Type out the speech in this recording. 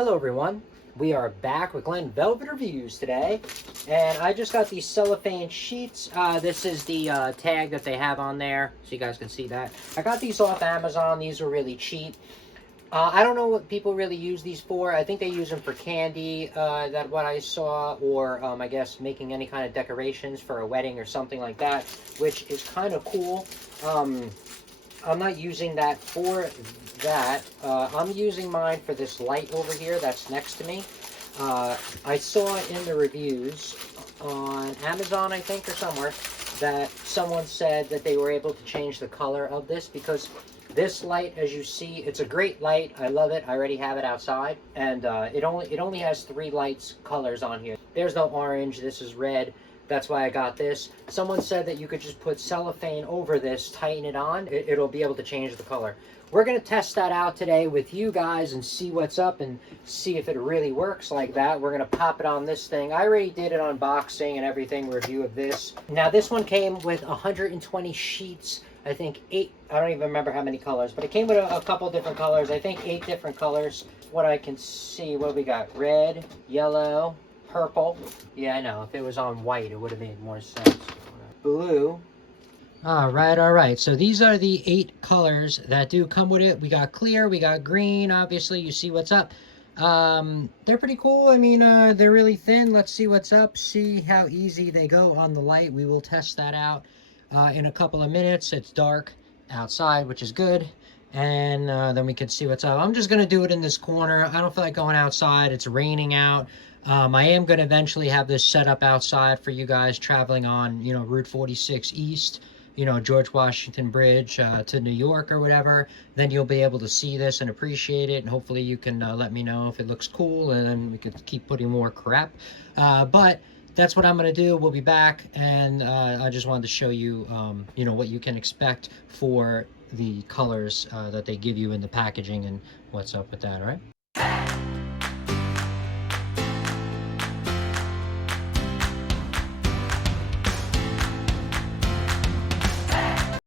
Hello everyone, we are back with Glenn Velvet Reviews today, and I just got these cellophane sheets. This is the tag that they have on there, so you guys can see that. I got these off Amazon. These are really cheap. I don't know what people really use these for. I think they use them for candy, that what I saw, or I guess making any kind of decorations for a wedding or something like that, which is kind of cool. I'm not using that for that. I'm using mine for this light over here that's next to me. I saw in the reviews on Amazon, I think, or somewhere, that someone said that they were able to change the color of this, because this light, as you see, it's a great light. I love it. I already have it outside, and it only has 3 lights colors on here. There's no orange. This is red. That's why I got this. Someone said that you could just put cellophane over this, tighten it on. It'll be able to change the color. We're going to test that out today with you guys and see what's up and see if it really works like that. We're going to pop it on this thing. I already did an unboxing and everything, review of this. Now, this one came with 120 sheets. I think 8, I don't even remember how many colors, but it came with a couple different colors. I think 8 different colors. What I can see, what we got? Red, yellow, purple. Yeah, I know. If it was on white, it would have made more sense. Blue. All right. So these are the 8 colors that do come with it. We got clear, we got green. Obviously, you see what's up. They're pretty cool. I mean, they're really thin. Let's see what's up. See how easy they go on the light. We will test that out in a couple of minutes. It's dark outside, which is good. And then we can see what's up. I'm just going to do it in this corner. I don't feel like going outside. It's raining out. I am going to eventually have this set up outside for you guys traveling on, Route 46 East, George Washington Bridge to New York or whatever. Then you'll be able to see this and appreciate it. And hopefully you can let me know if it looks cool, and then we could keep putting more crap. But that's what I'm going to do. We'll be back. And I just wanted to show you, what you can expect for the colors that they give you in the packaging and what's up with that, all right?